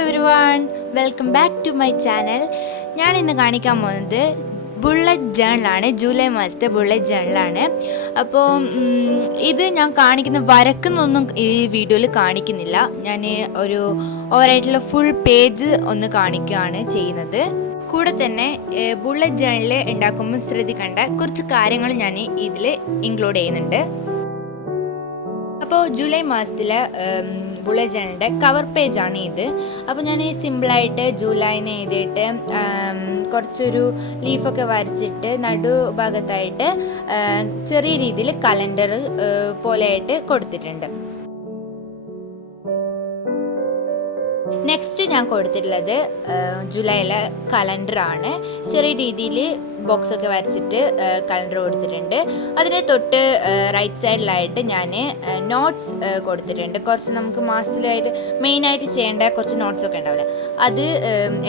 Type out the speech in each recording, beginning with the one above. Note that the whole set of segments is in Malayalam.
everyone, welcome back to my channel. ഞാൻ ഇന്ന് കാണിക്കാൻ പോകുന്നത് ബുള്ളറ്റ് ജേണലാണ്. ജൂലൈ മാസത്തെ ബുള്ളറ്റ് ജേണലാണ്. അപ്പോൾ ഇത് ഞാൻ കാണിക്കുന്ന വരക്കുന്നൊന്നും ഈ വീഡിയോയിൽ കാണിക്കുന്നില്ല. ഞാൻ ഒരു ഓവറായിട്ടുള്ള ഫുൾ പേജ് ഒന്ന് കാണിക്കുകയാണ് ചെയ്യുന്നത്. കൂടെ തന്നെ ബുള്ളറ്റ് ജേണൽ ഉണ്ടാക്കുമ്പോൾ ശ്രദ്ധിക്കേണ്ട കുറച്ച് കാര്യങ്ങൾ ഞാൻ ഇതിൽ ഇൻക്ലൂഡ് ചെയ്യുന്നുണ്ട്. അപ്പോൾ ജൂലൈ മാസത്തിലെ ബുള്ളറ്റ് ജേണലിൻ്റെ കവർ പേജാണ് ഇത്. അപ്പോൾ ഞാൻ സിമ്പിളായിട്ട് ജൂലൈന്ന് എഴുതിയിട്ട് കുറച്ചൊരു ലീഫൊക്കെ വരച്ചിട്ട് നടുഭാഗത്തായിട്ട് ചെറിയ രീതിയിൽ കലണ്ടർ പോലെയായിട്ട് കൊടുത്തിട്ടുണ്ട്. നെക്സ്റ്റ് ഞാൻ കൊടുത്തിട്ടുള്ളത് ജൂലൈയിലെ കലണ്ടറാണ്. ചെറിയ രീതിയിൽ ബോക്സൊക്കെ വരച്ചിട്ട് കലണ്ടർ കൊടുത്തിട്ടുണ്ട്. അതിന് തൊട്ട് റൈറ്റ് സൈഡിലായിട്ട് ഞാൻ നോട്ട്സ് കൊടുത്തിട്ടുണ്ട്. കുറച്ച് നമുക്ക് മാസത്തിലായിട്ട് മെയിനായിട്ട് ചെയ്യേണ്ട കുറച്ച് നോട്ട്സൊക്കെ ഉണ്ടാവില്ല, അത്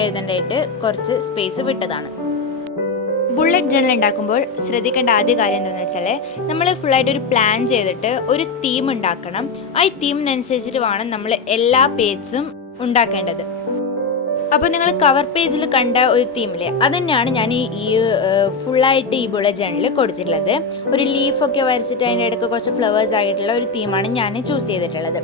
എഴുതേണ്ടതായിട്ട് കുറച്ച് സ്പേസ് വിട്ടതാണ്. ബുള്ളറ്റ് ജേണൽ ഉണ്ടാക്കുമ്പോൾ ശ്രദ്ധിക്കേണ്ട ആദ്യ കാര്യം എന്താണെന്ന് വെച്ചാൽ നമ്മൾ ഫുള്ളായിട്ട് ഒരു പ്ലാൻ ചെയ്തിട്ട് ഒരു തീം ഉണ്ടാക്കണം. ആ തീമിനനുസരിച്ചിട്ട് വേണം നമ്മൾ എല്ലാ പേജും ഉണ്ടാക്കേണ്ടത്. അപ്പോൾ നിങ്ങൾ കവർ പേജിൽ കണ്ട ഒരു തീമില്ലേ, അത് തന്നെയാണ് ഞാൻ ഈ ഫുള്ളായിട്ട് ഈ ബുള്ളറ്റ് ജേണലിൽ കൊടുത്തിട്ടുള്ളത്. ഒരു ലീഫൊക്കെ വരച്ചിട്ട് അതിൻ്റെ ഇടയ്ക്ക് കുറച്ച് ഫ്ലവേഴ്സ് ആയിട്ടുള്ള ഒരു തീമാണ് ഞാൻ ചൂസ് ചെയ്തിട്ടുള്ളത്.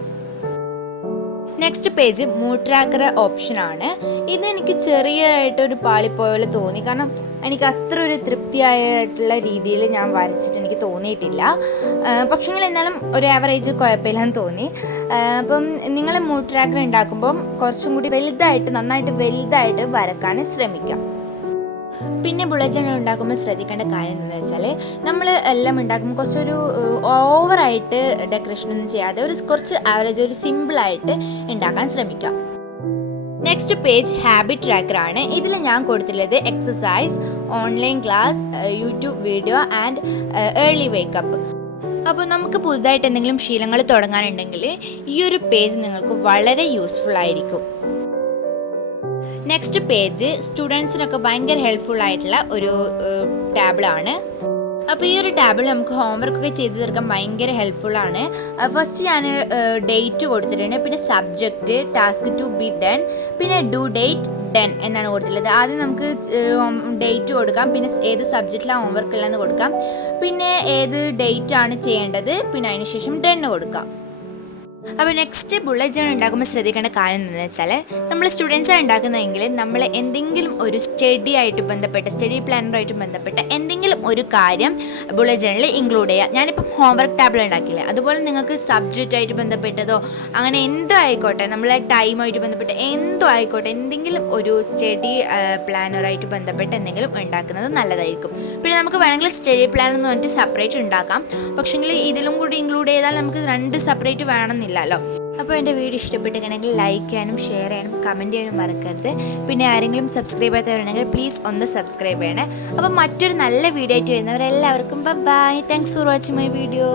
നെക്സ്റ്റ് പേജ് മൂഡ് ട്രാക്കർ ഓപ്ഷനാണ്. ഇത് എനിക്ക് ചെറിയതായിട്ടൊരു പാളിപ്പോയ പോലെ തോന്നി, കാരണം എനിക്ക് അത്ര ഒരു തൃപ്തിയായിട്ടുള്ള രീതിയിൽ ഞാൻ വരച്ചിട്ട് എനിക്ക് തോന്നിയിട്ടില്ല. പക്ഷേ എന്നാലും ഒരു ആവറേജ് കുഴപ്പമില്ലെന്ന് തോന്നി. അപ്പം നിങ്ങൾ മൂഡ് ട്രാക്കർ ഉണ്ടാക്കുമ്പം കുറച്ചും കൂടി നന്നായിട്ട് വലുതായിട്ട് വരക്കാൻ ശ്രമിക്കാം. പിന്നെ ബുള്ളറ്റ് ജേണൽ ഉണ്ടാക്കുമ്പോൾ ശ്രദ്ധിക്കേണ്ട കാര്യം എന്താണെന്ന് വെച്ചാൽ നമ്മൾ എല്ലാം ഉണ്ടാക്കുമ്പോൾ കുറച്ചൊരു ഓവറായിട്ട് ഡെക്കറേഷനൊന്നും ചെയ്യാതെ കുറച്ച് ആവറേജ് ഒരു സിമ്പിളായിട്ട് ഉണ്ടാക്കാൻ ശ്രമിക്കാം. നെക്സ്റ്റ് പേജ് ഹാബിറ്റ് ട്രാക്കറാണ്. ഇതിൽ ഞാൻ കൊടുത്തിട്ടുള്ളത് exercise, online class, YouTube video and early wake up. അപ്പോൾ നമുക്ക് പുതുതായിട്ട് എന്തെങ്കിലും ശീലങ്ങൾ തുടങ്ങാനുണ്ടെങ്കിൽ ഈ ഒരു പേജ് നിങ്ങൾക്ക് വളരെ യൂസ്ഫുൾ ആയിരിക്കും. നെക്സ്റ്റ് പേജ് സ്റ്റുഡൻസിനൊക്കെ ഭയങ്കര ഹെൽപ്ഫുൾ ആയിട്ടുള്ള ഒരു ടാബിളാണ്. അപ്പോൾ ഈ ഒരു ടേബിൾ നമുക്ക് ഹോംവർക്കൊക്കെ ചെയ്ത് തീർക്കാൻ ഭയങ്കര ഹെൽപ്ഫുള്ളാണ്. ഫസ്റ്റ് ഞാൻ ഡേറ്റ് കൊടുത്തിട്ടുണ്ട്, പിന്നെ subject, task to be done, പിന്നെ ഡു ഡേറ്റ് ഡൺ എന്നാണ് കൊടുത്തിട്ടുള്ളത്. ആദ്യം നമുക്ക് ഡേറ്റ് കൊടുക്കാം, പിന്നെ ഏത് സബ്ജക്റ്റിലാണ് ഹോംവർക്ക് ഉള്ളതെന്ന് കൊടുക്കാം, പിന്നെ ഏത് ഡേറ്റ് ആണ് ചെയ്യേണ്ടത്, പിന്നെ അതിന് ശേഷം ഡൺ കൊടുക്കാം. അപ്പോൾ നെക്സ്റ്റ് ബുള്ളറ്റ് ജേണൽ ഉണ്ടാക്കുമ്പോൾ ശ്രദ്ധിക്കേണ്ട കാര്യം എന്താണെന്ന് വെച്ചാൽ നമ്മൾ സ്റ്റുഡൻസാണ് ഉണ്ടാക്കുന്നതെങ്കിൽ നമ്മൾ എന്തെങ്കിലും ഒരു സ്റ്റഡി പ്ലാനറുമായിട്ട് ബന്ധപ്പെട്ട എന്തെങ്കിലും ഒരു കാര്യം ബുള്ളറ്റ് ജേണലിൽ ഇൻക്ലൂഡ് ചെയ്യുക. ഞാനിപ്പം ഹോംവർക്ക് ടാബിൾ ഉണ്ടാക്കില്ലേ, അതുപോലെ നിങ്ങൾക്ക് സബ്ജക്റ്റായിട്ട് ബന്ധപ്പെട്ടതോ അങ്ങനെ എന്തോ ആയിക്കോട്ടെ, നമ്മളെ ടൈമായിട്ട് ബന്ധപ്പെട്ട എന്തോ ആയിക്കോട്ടെ, എന്തെങ്കിലും ഒരു സ്റ്റഡി പ്ലാനറുമായിട്ട് ബന്ധപ്പെട്ട് എന്തെങ്കിലും ഉണ്ടാക്കുന്നത് നല്ലതായിരിക്കും. പിന്നെ നമുക്ക് വേണമെങ്കിൽ സ്റ്റഡി പ്ലാൻ എന്ന് പറഞ്ഞിട്ട് സെപ്പറേറ്റ് ഉണ്ടാക്കാം, പക്ഷേങ്കിൽ ഇതിലും കൂടി ഇൻക്ലൂഡ് ചെയ്താൽ നമുക്ക് 2 സെപ്പറേറ്റ് വേണമെന്നില്ല. അപ്പോൾ എൻ്റെ വീഡിയോ ഇഷ്ടപ്പെട്ടിട്ടുണ്ടെങ്കിൽ ലൈക്ക് ചെയ്യാനും ഷെയർ ചെയ്യാനും കമൻറ്റ് ചെയ്യാനും മറക്കരുത്. പിന്നെ ആരെങ്കിലും സബ്സ്ക്രൈബ് ചെയ്യാത്തവരുണ്ടെങ്കിൽ പ്ലീസ് ഒന്ന് സബ്സ്ക്രൈബ് ചെയ്യണേ. അപ്പോൾ മറ്റൊരു നല്ല വീഡിയോ ആയിട്ട് വരുന്നവരെല്ലാവർക്കും bye. Thanks for watching my video.